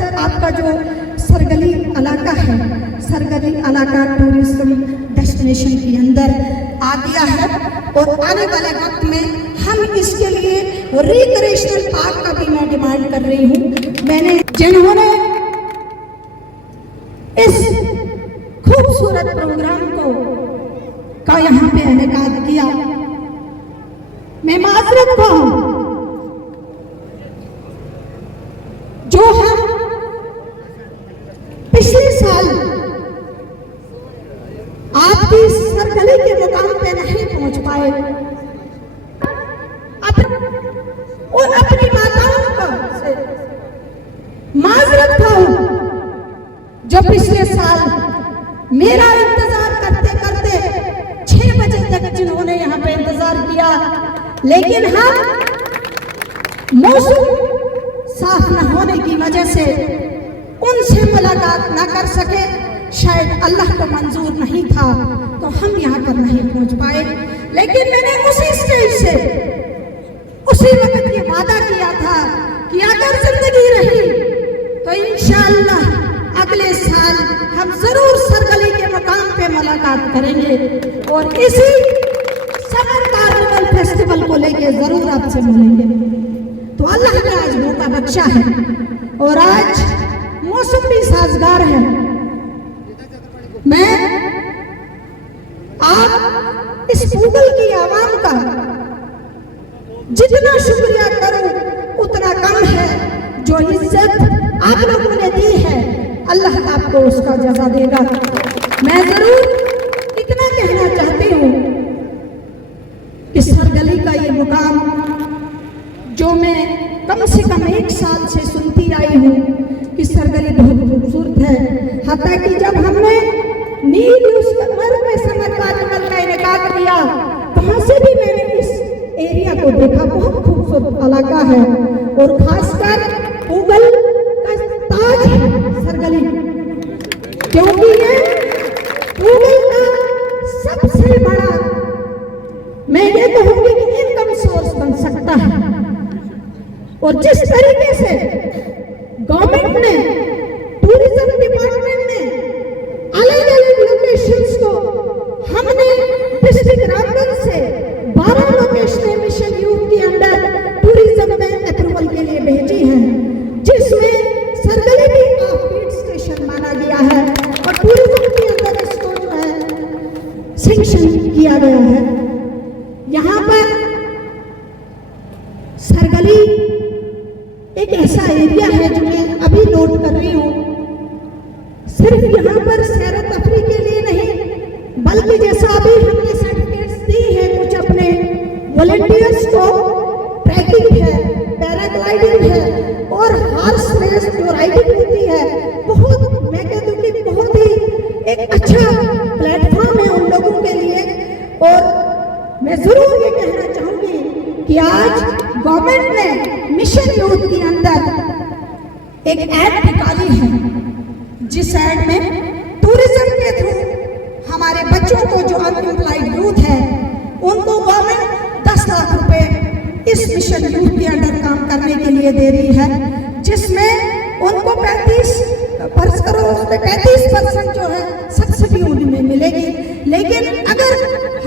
Sir आपका जो सरगली इलाका है, सरगली इलाका टूरिज्म डेस्टिनेशन के अंदर आ गया है और आने वाले वक्त में हम इसके लिए रिक्रिएशनल पार्क का भी मैं डिमांड कर रही हूँ। मैंने जिन्होंने इस खूबसूरत प्रोग्राम का यहाँ पे इनेकाद किया, मैं माजरत को जो हम पिछले साल आपकी सरगली के मुकाम पे नहीं पहुंच पाए और अपनी माताओं को से माजरत खाऊं जो पिछले साल मेरा इंतजार करते करते 6 बजे तक जिन्होंने यहाँ पे इंतजार किया, लेकिन हम मौसम साफ न होने की वजह से उनसे मुलाकात न कर सके। शायद अल्लाह को मंजूर नहीं था तो हम यहाँ पर नहीं पहुँच पाए, लेकिन मैंने उसी स्टेज से उसी वक्त ये वादा किया था कि अगर जिंदगी रही तो इंशाअल्लाह अगले साल हम जरूर सरगली के मुकाम पे मुलाकात करेंगे और इसी समर कार्निवल फेस्टिवल को लेके जरूर आपसे मिलेंगे। तो अल्लाह ने आज मौका बख्शा है और आज मौसम भी साजगार है। मैं आप इस पूगल की आवाम का जितना शुक्रिया करूं उतना कम है। जो इज्जत आप लोगों ने दी है अल्लाह आपको उसका जज़ा देगा। मैं जरूर इतना कहना चाहती हूँ कि सरगली का ये मुकाम जो मैं कम से कम 1 साल से सुनती आई हूँ कि सरगली बहुत खूबसूरत है। हत्ता कि जब हमने नील उस कमर में समर कार्निवल का इनेकाद किया, वहां से भी मैंने इस एरिया को देखा, बहुत खूबसूरत इलाका है और खासकर पूगल का ताज है सरगली, क्योंकि ये पूगल का सबसे बड़ा मैं ये कहूँगी कि इनकम सोर्स बन सकता है। और जिस तरीके से गवर्नमेंट ने, टूरिज्म डिपार्टमेंट ने अलग अलग लोकेशंस को हमने डिस्ट्रिक्ट रामगंज से 12 लोकेशन मिशन यूथ के अंडर टूरिज्म में अप्रूवल के लिए भेजी है, जिसमें सरगली भी ऑफबीट स्टेशन माना गया है और टूरिज्म के अंदर इसको जो है सेंक्शन किया गया है। यहाँ पर सरगली एक ऐसा एरिया है जो मैं अभी नोट कर रही हूँ, सिर्फ यहाँ पर सैर तफरी के लिए नहीं बल्कि जैसा अभी हमने सर्टिफिकेट्स दी है कुछ अपने वॉलंटियर्स को, ट्रैकिंग है, पैराग्लाइडिंग है और हॉर्स रेस जो राइडिंग होती है, बहुत मैं कहती हूँ कि बहुत ही एक अच्छा प्लेटफॉर्म है उन लोगों के लिए। और मैं जरूर ये कहना चाहूंगी कि आज गवर्नमेंट ने मिशन यूथ के अंदर एक ऐप निकाली है, जिस ऐड में टूरिज्म के थ्रू हमारे बच्चों को जो अनएम्प्लॉयड यूथ है उनको गवर्नमेंट 10 लाख रुपए इस मिशन यूथ के अंडर काम करने के लिए दे रही है, जिसमें उनको 35% जो है सब्सिडी उनमें मिलेगी। लेकिन अगर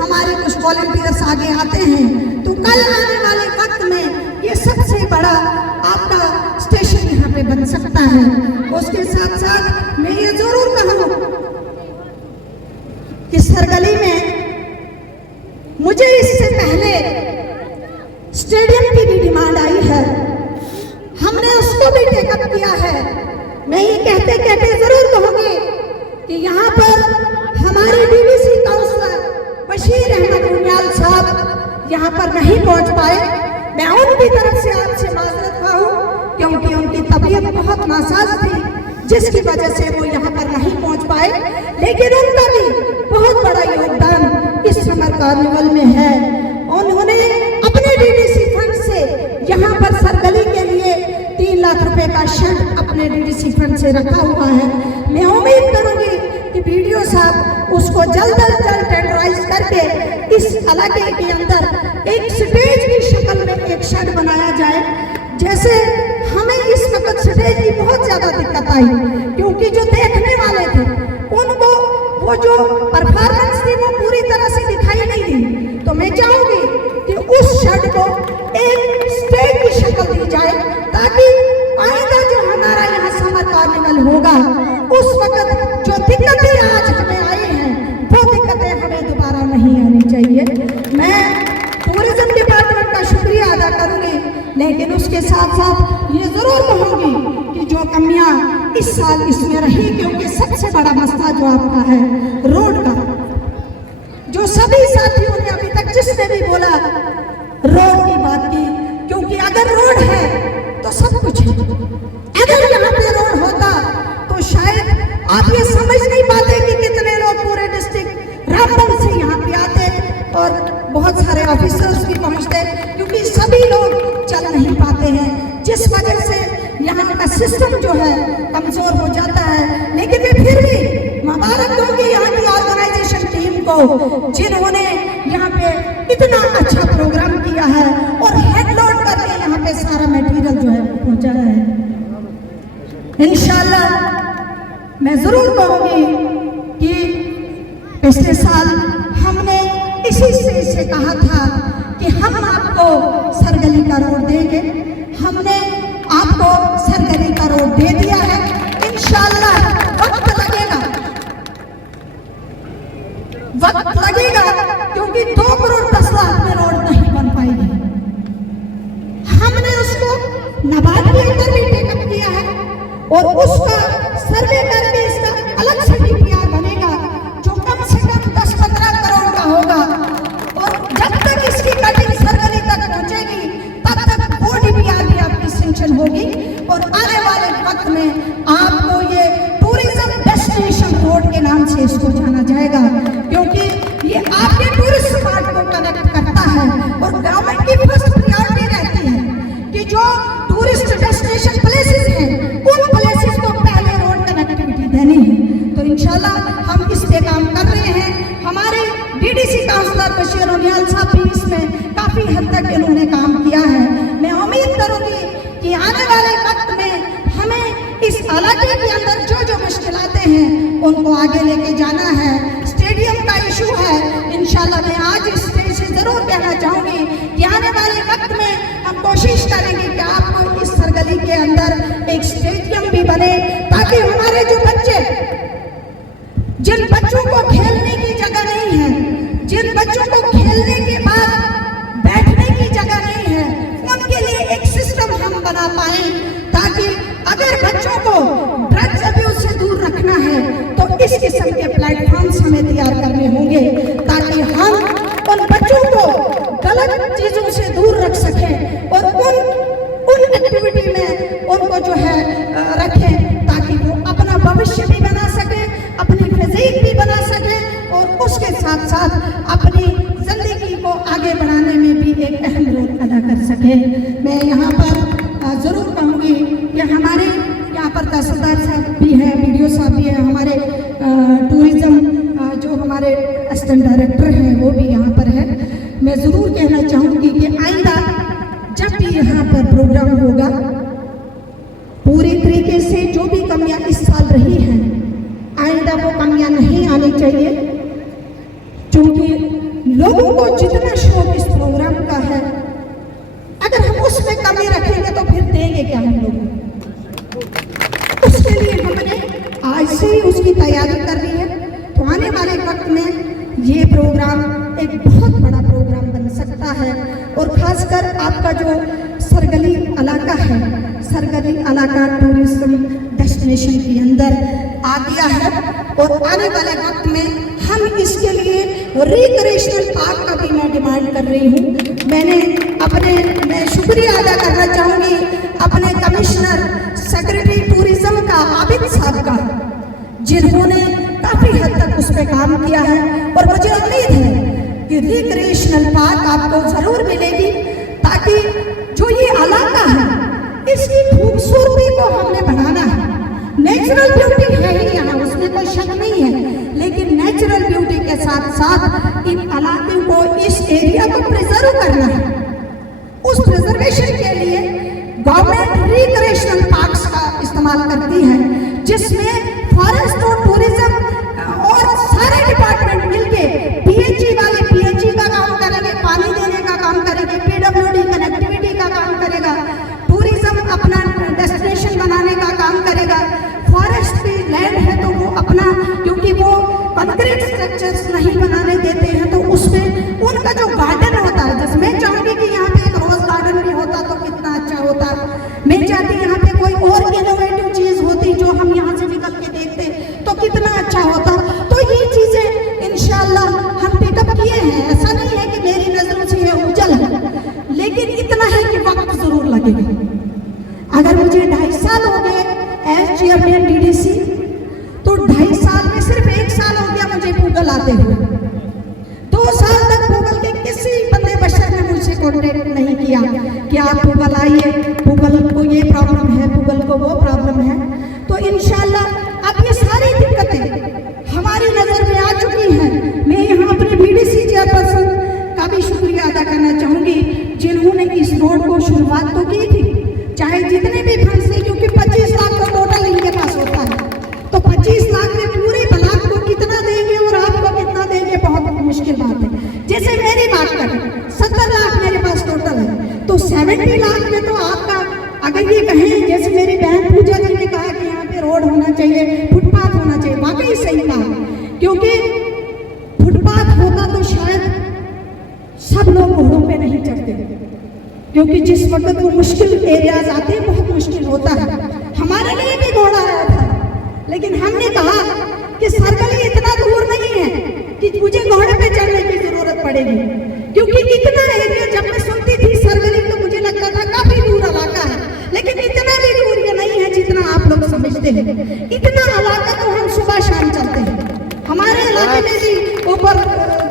हमारे कुछ वॉलंटियर्स आगे आते हैं तो कल आने वाले वक्त में ये सबसे बड़ा आपका स्टेशन यहाँ पे बन सकता है। उसके साथ साथ मैं ये जरूर कहूँ कि सरगली में मुझे इससे पहले स्टेडियम की भी डिमांड आई है, हमने उसको भी टेकअप किया है। मैं ये कहते कहते जरूर कहूँगी कि यहाँ पर हमारे डीवीसी काउंसलर बशीर अहमद बुनियाल साहब यहाँ पर नहीं पहुँच पाए। मैं उनकी तरफ से आपसे माजरत खाऊं क्योंकि उनकी तबीयत बहुत नासाज थी, जिसकी वजह से वो यहाँ पर नहीं पहुँच पाए, लेकिन उनका भी बहुत बड़ा योगदान इस समर कार्निवल में है। उन्होंने अपने डीडीसी फंड से यहाँ पर सरगली के लिए 3 लाख रुपए का शेड अपने डीडीसी फंड से रखा हुआ है। मैं उम्मीद करूंगी कि वीडियो साहब उसको जल्द अज जल्द टेंडराइज करके इस इलाके के अंदर एक स्टेज की शक्ल में एक शेड बनाया जाए। जैसे हमें इस वक्त स्टेज की बहुत ज्यादा पाई, क्योंकि जो देखने वाले थे उनको वो जो परफॉर्मेंस थी वो पूरी तरह से दिखाई नहीं दी। तो मैं चाहूंगी कि उस शर्ट को एक स्टेज की शक्ल दी जाए, ताकि आइंदा जो हमारा यहाँ समर कार्निवल होगा उस वक्त जो दिक्कतें आज हमें आई हैं वो दिक्कतें हमें दोबारा नहीं आनी चाहिए। मैं टूरिज्म डिपार्टमेंट का शुक्रिया अदा करूंगी, लेकिन उसके साथ साथ ये जरूर कहूंगी कि जो कमियां इस साल इसमें रही, क्योंकि सबसे बड़ा मसला जो आपका है रोड का, जो सभी साथियों ने अभी तक जिसने भी बोला रोड की बात की, क्योंकि अगर रोड है तो सब कुछ है। अगर यहाँ पे रोड होता तो शायद आप ये समझ नहीं पाते कि कितने लोग पूरे डिस्ट्रिक्ट रामबन से यहाँ पे आते और बहुत सारे ऑफिसर्स भी पहुँचते, क्योंकि सभी लोग चल नहीं पाते हैं, जिस वजह से यहाँ का सिस्टम जो है कमजोर हो जाता है। लेकिन मैं फिर भी मुबारक दूंगी यहाँ की ऑर्गेनाइजेशन टीम को, जिन्होंने यहाँ पे इतना अच्छा प्रोग्राम किया है और हेडलोड करके यहाँ पे सारा मटेरियल जो है पहुँचाया है। इंशाल्लाह मैं जरूर कहूँगी कि पिछले साल हमने इसी स्टेज से कहा था कि हम आपको सरगली का रोड देंगे, हमने आपको सरगली का रोड दे दिया है। इंशाल्लाह वक्त लगेगा, क्योंकि 2 करोड़ 10 लाख में रोड नहीं बन पाएगी। हमने उसको नाबार्ड के अंदर भी टेकअप किया है और उसका सर्वे करके इसका अलग से डीपीआर बनेगा, जो कम से कम 10-15 करोड़ का होगा। और जब तक इसकी कटिंग सरगली तक पहुंचेगी तब तक वो डीपीआर भी आपकी सेंक्शन होगी और आने वाले वक्त में आपको ये टूरिज्म डेस्टिनेशन रोड के नाम से इसको जाना जाएगा, क्योंकि ये आपके टूरिस्ट स्पॉट को कनेक्ट करता है। और गवर्नमेंट की फर्स्ट प्रायोरिटी रहती है कि जो टूरिस्ट डेस्टिनेशन प्लेसेस हैं उन प्लेसेस को पहले रोड कनेक्टिविटी देनी है। तो इंशाल्लाह हम इस पे काम कर रहे हैं। हमारे डीडीसी काउंसलर बशीर उनियाल साहब भी इसमें काफी हद तक इन्होंने काम किया है। मैं उम्मीद करूंगी कि आने वाले वक्त में हमें इस इलाके के अंदर जो जो मुश्किलातें हैं उनको आगे लेके जाना है। स्टेडियम का इशू है, इंशाल्लाह मैं आज इस स्टेज से जरूर कहना चाहूंगी कि आने वाले वक्त में हम कोशिश करेंगे कि आपको इस सरगली के अंदर एक स्टेडियम भी बने, ताकि हमारे जो बच्चे, जिन बच्चों को खेलने की जगह नहीं है, जिन बच्चों को खेलने के बाद बैठने की जगह नहीं है, उनके लिए एक सिस्टम हम बना पाए, ताकि अगर बच्चों को ड्रग्स अब्यूज से दूर रखना है तो इस किस्म के प्लेटफॉर्म्स हमें तैयार करने होंगे, ताकि हम उन बच्चों को गलत चीजों से दूर रख सकें और उन एक्टिविटी में उनको जो है रखें, ताकि वो अपना भविष्य भी बना सके, अपनी फिजिक भी बना सके और उसके साथ साथ अपनी जिंदगी को आगे बढ़ाने में भी एक अहम रोल अदा कर सके। मैं यहाँ पर जरूर कहूँगी कि हमारे यहाँ पर तहसीलदार साहब भी हैं, बीडीओ साहब भी हैं, हमारे टूरिज्म जो हमारे असिस्टेंट डायरेक्टर हैं वो भी यहाँ पर है। मैं ज़रूर कहना चाहूँगी कि आइंदा जब भी यहाँ पर प्रोग्राम होगा, पूरी तरीके से जो भी कमियाँ इस साल रही हैं आइंदा वो कमियाँ नहीं आनी चाहिए, क्योंकि लोगों को जितना शौक इस प्रोग्राम का है, अगर हम उसमें कमी रखेंगे तो फिर देंगे क्या हम लोग। उसके लिए हमने आज से ही उसकी तैयारी कर ली है। तो आने वाले वक्त में ये प्रोग्राम एक बहुत बड़ा प्रोग्राम बन सकता है। और खासकर आपका जो सरगली इलाका है, सरगली इलाका टूरिज्म डेस्टिनेशन के अंदर आ गया है और आने वाले वक्त में हम इसके लिए रिक्रिएशनल पार्क का भी मैं डिमांड कर रही हूँ। मैं शुक्रिया अदा करना चाहूँगी अपने कमिश्नर सेक्रेटरी टूरिज्म का आबिद साहब का, जिन्होंने काफ़ी हद तक उस पर काम किया है। और मुझे उम्मीद है कि रिक्रिएशनल पार्क आपको ज़रूर मिलेगी, ताकि जो ये इलाका है इसकी खूबसूरती को हमने बढ़ाना है। नेचुरल ब्यूटी है ही यहाँ, उसमें कोई शक नहीं है, लेकिन नेचुरल ब्यूटी के साथ साथ इन इलाके को, इस एरिया को प्रिजर्व करना है। उस प्रिजर्वेशन के लिए गवर्नमेंट रिक्रिएशनल पार्क्स का इस्तेमाल करती है। जिसमें फॉरेस्ट और टूरिज्म और सारे डिपार्टमेंट मिलके पीएचई वाले पीएचई का काम करेंगे, पानी देने का काम करेंगे, पीडब्ल्यूडी कनेक्टिविटी का काम करेगा, टूरिज्म अपना डेस्टिनेशन बनाने का काम करेगा, फॉरेस्ट की लैंड है तो वो अपना, क्योंकि वो कंक्रीट स्ट्रक्चर्स नहीं बनाने देते हैं तो उसमें उनका जो गार्डन होता है, जैसे मैं चाहूँगी कि यहाँ पे एक रोज गार्डन भी होता तो कितना अच्छा होता। मैं चाहती यहाँ पे कोई और इनोवेटिव चीज़ होती जो हम यहाँ से निकल के देखते तो कितना अच्छा होता। तो ये चीज़ें इंशाल्लाह हम पिकअप किए हैं। ऐसा नहीं है कि मेरी नज़रों से ये उजल है, लेकिन इतना है कि वक्त ज़रूर लगेगा। अगर मुझे 2.5 साल हो गए एज चेयरमैन डीडीसी, तो 2.5 साल में सिर्फ 1 साल हो गया मुझे गूगल आते हुए। 2 साल तक गूगल के किसी बंदे बशर ने मुझसे कॉन्टेक्ट नहीं किया कि आप गूगल आइए, गूगल को ये प्रॉब्लम है, गूगल को वो प्रॉब्लम है। तो इंशाल्लाह अब ये सारी दिक्कतें हमारी नज़र में आ चुकी हैं। मैं यहाँ अपने बीडीसी चेयरपर्सन का भी शुक्रिया अदा करना चाहूँगी जिन्होंने इस रोड को शुरुआत तो की थी, चाहे जितने भी फंड से, क्योंकि 25 लाख का टोटल इनके पास होता है, तो 25 लाख में पूरे ब्लॉक को कितना देंगे और आपको कितना देंगे, बहुत मुश्किल बात है। जैसे मेरी बात करें 70 लाख मेरे पास टोटल है, तो 70 लाख में तो आपका, अगर ये कहें जैसे मेरी बहन पूजा जी ने कहा कि यहाँ पे रोड होना चाहिए, फुटपाथ होना चाहिए, वाकई सही कहा, क्योंकि फुटपाथ होता तो शायद सब लोग घोड़ों पे नहीं चढ़ते, क्योंकि जिस वक्त वो मुश्किल एरियाज आते हैं बहुत मुश्किल होता है। हमारे लिए भी घोड़ा आया था, लेकिन हमने कहा कि सरगली इतना दूर नहीं है कि मुझे घोड़े पे चढ़ने की जरूरत पड़ेगी, क्योंकि इतना एरिया जब मैं सुनती थी सरगली तो मुझे लगता था काफी दूर इलाका है, लेकिन इतना भी दूर ये नहीं है जितना आप लोग समझते हैं। इतना इलाका तो हम सुबह शाम चलते हैं। हमारे इलाके में भी ऊपर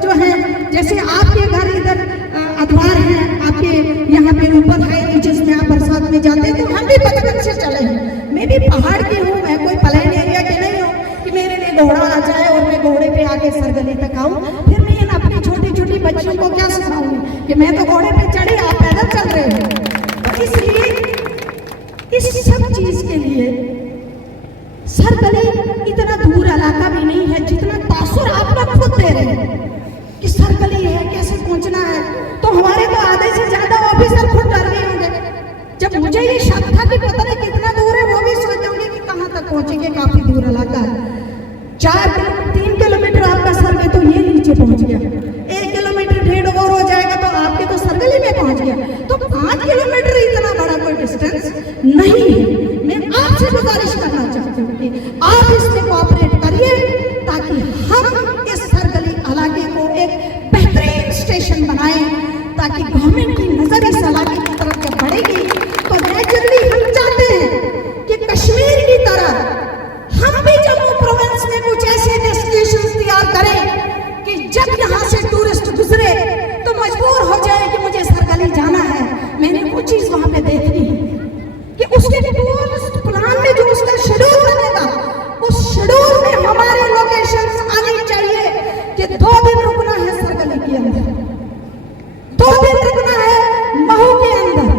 जो है, जैसे आपके घर इधर अधवार है, आपके यहाँ पे ऊपर है जिसमें आप बरसात में जाते हैं, तो हम भी बचपन से चले हैं। मैं भी पहाड़ की हूँ, मैं कोई प्लेन एरिया के नहीं हूँ कि मेरे लिए घोड़ा आ जाए और मैं घोड़े पे आके सरगली तक आऊँ। फिर मैं इन अपनी छोटी छोटी बच्चियों को क्या सिखाऊंगी कि मैं तो घोड़े पे चढ़ी, आप पैदल चल रहे हो। तो इसलिए इस सब चीज के लिए सरगली इतना दूर इलाका भी नहीं है जितना तासुर आप लोग खुद दे रहे हैं कि सरगली है, कैसे पहुंचना है। तो हमारे तो आधे से ज्यादा ऑफिसर खुद डर गए होंगे। जब मुझे ये शक था कि पता नहीं कितना दूर है, वो भी सोच होंगे कि कहाँ तक पहुंचेंगे, काफी दूर इलाका है। 3 किलोमीटर आपका सर्वे तो ये नीचे पहुंच गया, 1 किलोमीटर 1.5 और हो जाएगा तो आपके तो सरगली में पहुंच गया। तो 5 किलोमीटर इतना बड़ा कोई डिस्टेंस नहीं है। मैं आपसे गुजारिश करना चाहती हूँ कि आप इसमें कोऑपरेट करिए ताकि हम इस सरगली इलाके को एक बेहतरीन स्टेशन बनाएं, ताकि गवर्नमेंट की नजर इस इलाके की तरफ जब बढ़ेगी तो नेचुरली हम चाहते हैं कि कश्मीर की तरह हम भी जम्मू प्रोविंस में कुछ ऐसे डेस्टिनेशंस तैयार करें कि जब यहाँ से टूरिस्ट गुजरे तो मजबूर हो जाए कि मुझे सरगली जाना है। मैंने वो चीज वहां पे देखनी है कि उसके टूरिस्ट प्लान में जो उसका शेड्यूल बनेगा, उस शेड्यूल में हमारे लोकेशंस आनी चाहिए कि 2 दिन रुकना है सरगली के अंदर, 2 दिन रुकना है महू के अंदर,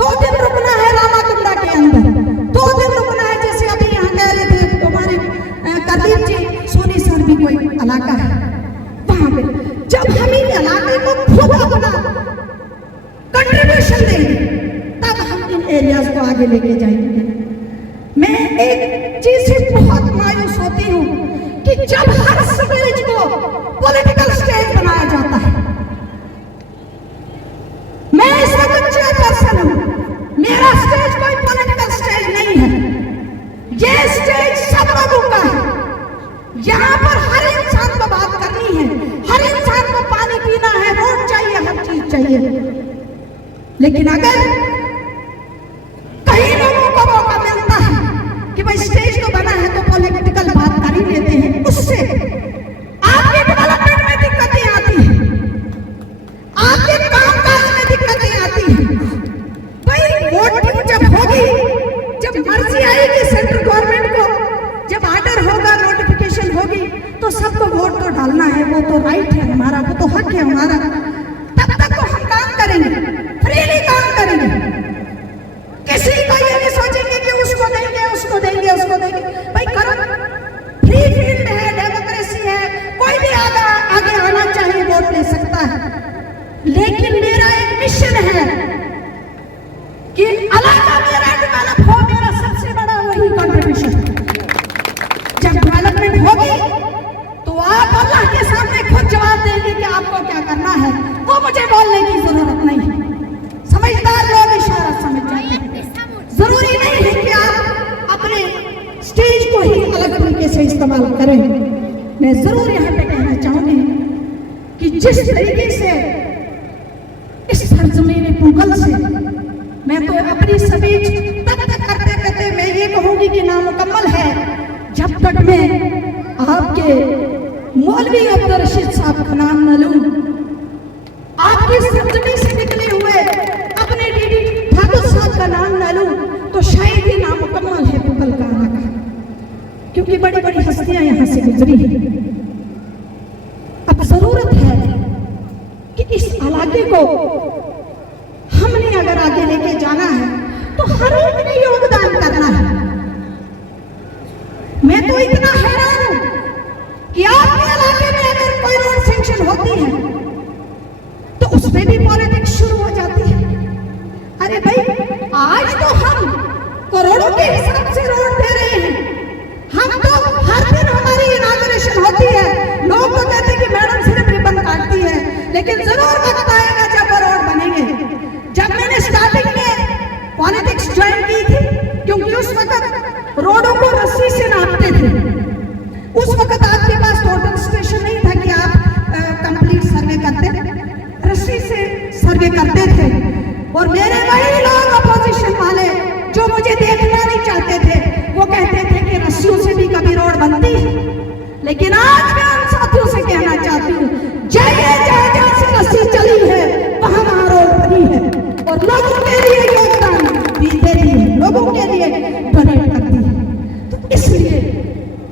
2 दिन रुकना है रामाकुंडा के अंदर, 2 दिन रुकना है, जैसे अभी यहाँ कह रहे थे हमारे करदीप जी, सोनी सर भी कोई इलाका है वहां पे। जब हम इन इलाके को खुद अपना कंट्रीब्यूशन देंगे तब हम इन एरियाज को आगे लेके जाएंगे। मैं एक चीज से बहुत मायूस होती हूँ कि जब हर स्टेज को पॉलिटिकल स्टेज बनाया जाता है। मैं इस वक्त चेयरपर्सन हूँ, मेरा स्टेज कोई पॉलिटिकल स्टेज नहीं है, ये स्टेज सब लोगों का है। यहाँ पर हर इंसान को बात करनी है, हर इंसान को पानी पीना है, रोड चाहिए, हर चीज चाहिए। लेकिन अगर कई लोगों को मौका मिलता है कि भाई स्टेज तो बना है तो पॉलिटिकल बात कर ही लेते हैं, उससे आपके डेवलपमेंट में दिक्कतें आती हैं, आपके कामकाज में दिक्कतें आती हैं। भाई वोटिंग जब होगी, जब मर्जी आएगी सेंट्रल गवर्नमेंट को, जब आर्डर होगा, नोटिफिकेशन होगी, तो सबको वोट तो डालना है, वो तो राइट है हमारा, वो तो हक है हमारा। तब तक तो हम काम करेंगे, फ्रीली काम करेंगे, किसी को ये नहीं सोचेंगे कि उसको देंगे उसको देंगे उसको देंगे। इस्तेमाल करें। मैं जरूर यहाँ पे कहना चाहूंगी कि जिस तरीके से इस सरजमीन मुगल से मैं तो अपनी स्पीच तब तक करते करते मैं ये कहूंगी कि नामुकम्मल है जब तक मैं आपके मौलवी अब्दुल रशीद साहब का नाम न लूं, आपकी सरजमी से निकले हुए अपने डीडी ठाकुर साहब का नाम न लूं, तो शायद ये नामुकम्मल है मुगल का इलाका, क्योंकि बड़ी बड़ी हस्तियां यहाँ से गुजरी हैं। अब जरूरत है कि इस इलाके को हमने अगर आगे लेके जाना है तो हर एक ने योगदान करना है। मैं तो इतना हैरान हूं कि आपके इलाके में अगर कोई रोड सैंक्शन होती है तो उसमें भी पॉलिटिक्स शुरू हो जाती है। अरे भाई, आज तो हम करोड़ों के हिसाब से रोड दे रहे हैं, हम तो हर दिन हमारी इनॉग्रेशन होती है, लोग तो कहते हैं कि मैडम सिर्फ रिबन काटती है, लेकिन जरूर वक्त आएगा जब वो रोड बनेंगे। जब मैंने स्टार्टिंग में पॉलिटिक्स ज्वाइन की थी, क्योंकि उस वक्त रोडों को रस्सी से नापते थे, उस वक्त आपके पास टोटल स्टेशन नहीं था कि आप कंप्लीट सर्वे करते, रस्सी से सर्वे करते थे। और मेरे वही लोग अपोजिशन वाले जो मुझे देखना नहीं चाहते थे, वो कहते थे कि रस्सियों से भी कभी रोड बनती है। लेकिन आज मैं उन साथियों से कहना चाहती हूँ, जहाँ से रस्सी चली है वहां रोड बनी है, और लोगों के लिए योगदान देती है, लोगों के लिए डोनेट करती है। तो इसलिए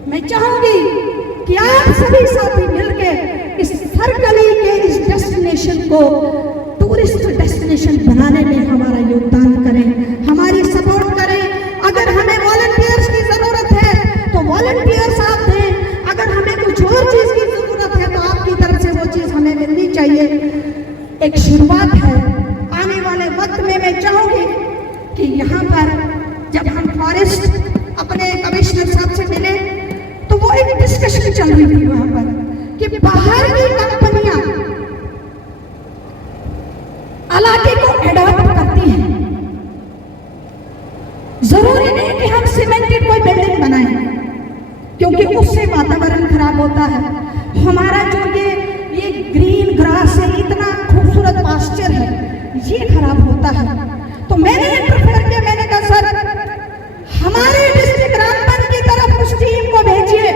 मैं चाहूंगी कि आप सभी साथी मिलकर इस सरगली के इस डेस्टिनेशन को टूरिस्ट डेस्टिनेशन बनाने में हमारा योगदान करें, हमारी सपोर्ट करें। अगर हमें वॉलंटियर्स की जरूरत है तो वॉलंटियर्स आप दें, अगर हमें कुछ और चीज की जरूरत है तो आपकी तरफ से वो चीज हमें मिलनी चाहिए। एक शुरुआत है, आने वाले वक्त में मैं चाहूंगी कि यहाँ पर जब हम फॉरेस्ट अपने कमिश्नर साहब से मिले तो वो एक डिस्कशन चल रही थी वहां पर कि बाहर की कंपनियां इलाके को एडॉप्ट करती हैं। जरूरी नहीं कि हम सीमेंटेड कोई बिल्डिंग बनाएं, क्योंकि उससे वातावरण खराब होता है। हमारा जो ये ग्रीन ग्रास है, इतना खूबसूरत पास्चर है, ये खराब होता है। तो मैंने इंटरफेयर किया, मैंने कहा सर हमारे डिस्ट्रिक्ट रामबन की तरफ उस टीम को भेजिए,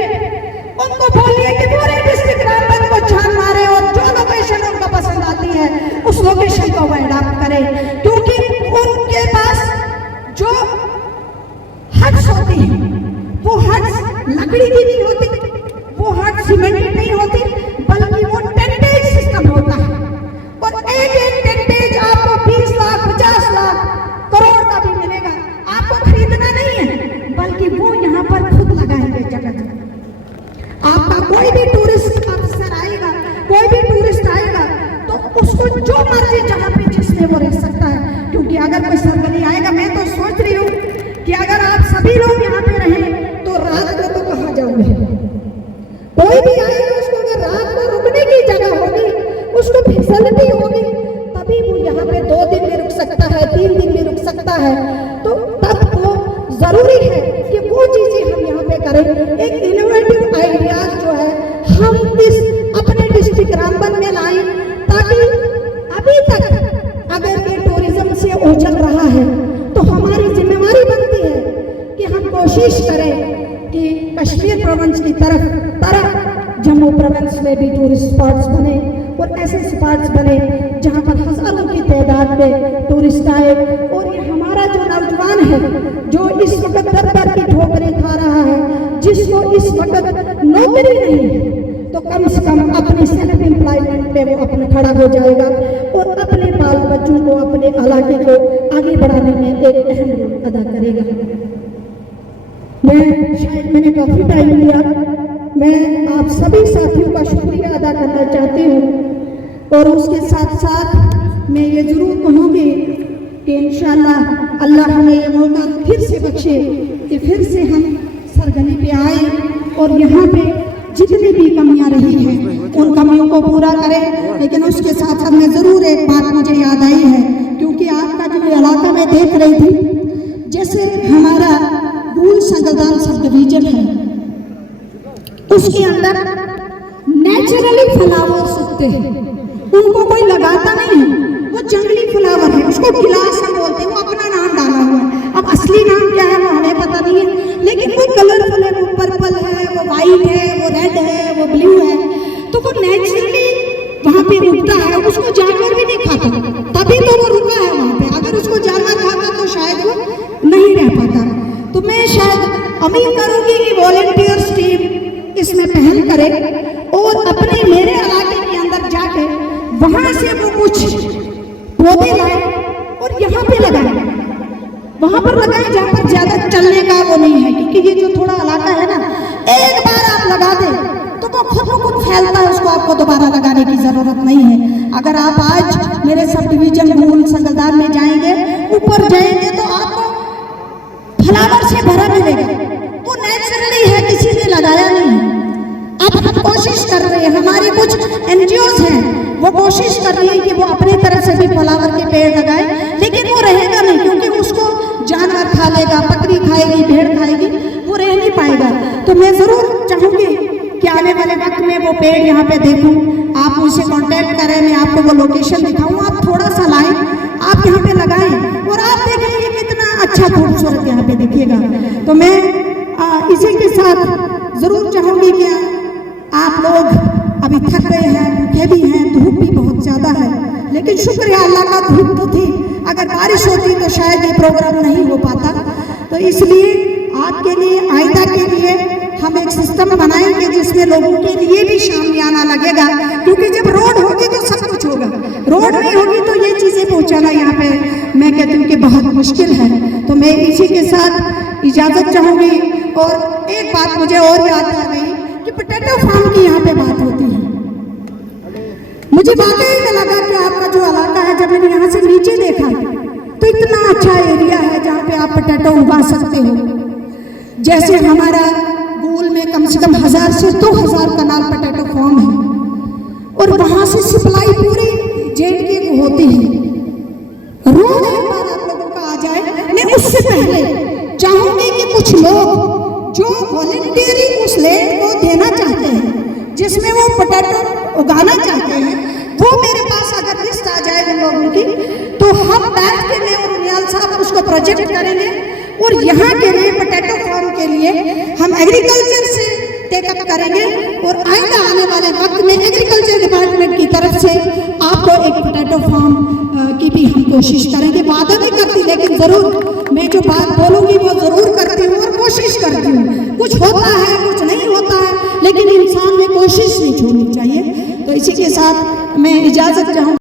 उनको बोलिए कि पूरे डिस्ट्रिक्ट रामबन को छान मारे और जो लोकेशन उनको पसंद आती है उस लोकेशन को वो एडॉप्ट करे, क्योंकि उनके पास जो हट्स होती है वो हट्स लकड़ी की नहीं होती, वो हट सीमेंटेड नहीं होती, बल्कि वो टेंटेज सिस्टम होता है। और एक टेंटेज आपको 20 लाख 50 लाख करोड़ का भी मिलेगा, आपको खरीदना नहीं है, बल्कि वो यहाँ पर खुद लगाएंगे जगह जगह। आपका कोई भी टूरिस्ट अफसर आएगा, कोई भी टूरिस्ट आएगा तो उसको जो मर्जी जहाँ पे जिसमें वो रह सकता है। क्योंकि अगर कोई सरगली आएगा, मैं तो सोच रही हूँ कि अगर आप सभी लोग यहाँ पे रहें तो रात को तो कहाँ जाओगे? कोई भी आएगा उसको अगर रात को रुकने की जगह होगी, उसको फैसिलिटी होगी, तभी वो यहाँ पे 2 दिन भी रुक सकता है, 3 दिन भी रुक सकता है। तो तब वो जरूरी है कि वो चीजें हम यहाँ पे करें। एक इनोवेटिव आइडियाज जो है हम इस अपने डिस्ट्रिक्ट रामबन में लाएं, ताकि अभी तक अगर ये टूरिज्म से उछल रहा है तो हमारी जिम्मेवारी बनती है कि हम कोशिश करें कि कश्मीर प्रोविंस की तरह जम्मू प्रोविंस में भी टूरिस्ट स्पॉट्स बने, और ऐसे स्पॉट्स बने जहां पर हजारों की तादाद में टूरिस्ट आए। और ये हमारा जो नौजवान है जो इस वक्त दर की ठोकरें खा रहा है, जिसको इस वक्त नौकरी नहीं है, तो कम से कम अपने सेल्फ एम्प्लॉयमेंट पे वो अपना खड़ा हो जाएगा और अपने बाल बच्चों को, अपने इलाके को आगे बढ़ाने में एक अहम रोल अदा करेगा। मैंने काफी टाइम लिया, मैं आप सभी साथियों का शुक्रिया अदा करना चाहती हूँ। और उसके साथ साथ मैं ये जरूर कहूँगी कि इंशाअल्लाह अल्लाह हमें ये मौका फिर से बख्शे कि फिर से हम सरगली पे आए और यहाँ पे जितनी भी कमियां रही हैं उन कमियों को पूरा करें। लेकिन उसके साथ साथ में ज़रूर एक बात मुझे याद आई है, क्योंकि आपका जो इलाका में देख रही थी, जैसे हमारा गुल संगलदान सब डिवीजन है, उसके अंदर नेचुरली फ्लावर्स उगते हैं, उनको कोई लगाता नहीं है, वो जंगली फ्लावर है, उसको गिलास हम बोलते हैं, वो अपना नाम डाला हुआ है। अब असली नाम क्या है वो हमें पता नहीं है, लेकिन वो कलरफुल है, वो पर्पल है, वो वाइट है, वो रेड है, वो ब्लू है, तो वो नेचुरली वहाँ पे उगता है, उसको जानवर भी नहीं खाता, तभी तो वो रुका है वहाँ पे। अगर उसको जानवर खाता तो शायद वो नहीं रह पाता। तो मैं शायद उम्मीद करूँगी कि वॉलंटियर्स टीम इसमें पहल करे और अपने मेरे इलाके के अंदर जाके वहाँ से वो कुछ पौधे लाए और यहाँ पे लगाए, वहाँ पर लगाए जहाँ पर ज़्यादा चलने का वो नहीं है, क्योंकि ये जो थोड़ा इलाका है ना, एक बार आप लगा दें तो वो खुद ब खुद फैलता है, उसको आपको दोबारा लगाने की ज़रूरत नहीं है। अगर आप आज मेरे सब डिवीजन भूल संगलदान में जाएंगे, ऊपर जाएंगे तो आपको फ्लावर से भरा मिलेगा, वो नेचुरली है, किसी ने लगाया नहीं है। अब हम कोशिश कर रहे हैं, हमारी कुछ NGOs हैं वो कोशिश कर रही है कि वो अपनी तरफ से भी फ्लावर के पेड़ लगाए, लेकिन वो रहेगा नहीं, क्योंकि उसको जानवर खा लेगा, बकरी खाएगी, भेड़ खाएगी, वो रह नहीं पाएगा। तो मैं ज़रूर चाहूँगी कि आने वाले वक्त में वो पेड़ यहाँ पे देखूँ, आप मुझसे कांटेक्ट करें, मैं आपको वो लोकेशन दिखाऊँ, आप थोड़ा सा लाएं, आप यहाँ पे लगाएं और आप देखेंगे कितना अच्छा खूबसूरत यहाँ पे देखिएगा। तो मैं इसी के साथ ज़रूर चाहूँगी कि आप लोग अभी थक गए हैं, भूखे भी हैं, धूप भी बहुत ज़्यादा है, लेकिन शुक्र है अल्लाह का धूप तो थी, अगर बारिश होती तो शायद ये प्रोग्राम नहीं हो पाता। तो इसलिए आपके लिए, आइंदा के लिए हम एक सिस्टम बनाएंगे जिसमें लोगों के लिए भी शामियाना लगेगा, क्योंकि जब रोड होगी तो सब कुछ होगा, रोड नहीं होगी तो ये चीज़ें पहुँचाना यहाँ पे मैं कहती हूँ कि बहुत मुश्किल है। तो मैं इसी के साथ इजाज़त चाहूँगी। और एक बात मुझे और याद आ गई कि पोटैटो फार्म की यहाँ पे बात होती है, मुझे वाकई में लगा कि आपका जो इलाका है, जब मैंने यहाँ से नीचे देखा तो इतना अच्छा एरिया है जहाँ पे आप पोटैटो उगा सकते हो। जैसे हमारा गोल में कम से कम 1000 से 2000 कनाल पोटैटो फार्म है और वहाँ से सप्लाई पूरी JNK को होती है। रोड एक बार आप लोगों का आ जाए, मैं उससे पहले चाहूँगी कि कुछ लोग जो वॉलंटियरी उस लैंड को देना चाहते हैं, जिसमें वो पोटैटो उगाना चाहते हैं, वो मेरे पास अगर लिस्ट आ जाए उन लोगों की, तो हम बैठ के मैं और नियाल साहब उसको प्रोजेक्ट करेंगे और यहाँ के लिए पोटैटो फार्म के लिए हम एग्रीकल्चर से टेकअप करेंगे और आइंदा आने वाले वक्त में एग्रीकल्चर डिपार्टमेंट की तरफ से आपको एक पोटैटो फार्म की भी हम कोशिश करेंगे। वादा नहीं करती, लेकिन ज़रूर मैं जो बात बोलूँगी वो ज़रूर करती हूँ और कोशिश करती हूँ। कुछ होता है, कुछ नहीं होता है, लेकिन इंसान में कोशिश नहीं छोड़नी चाहिए। तो इसी के साथ मैं इजाज़त चाहूँ।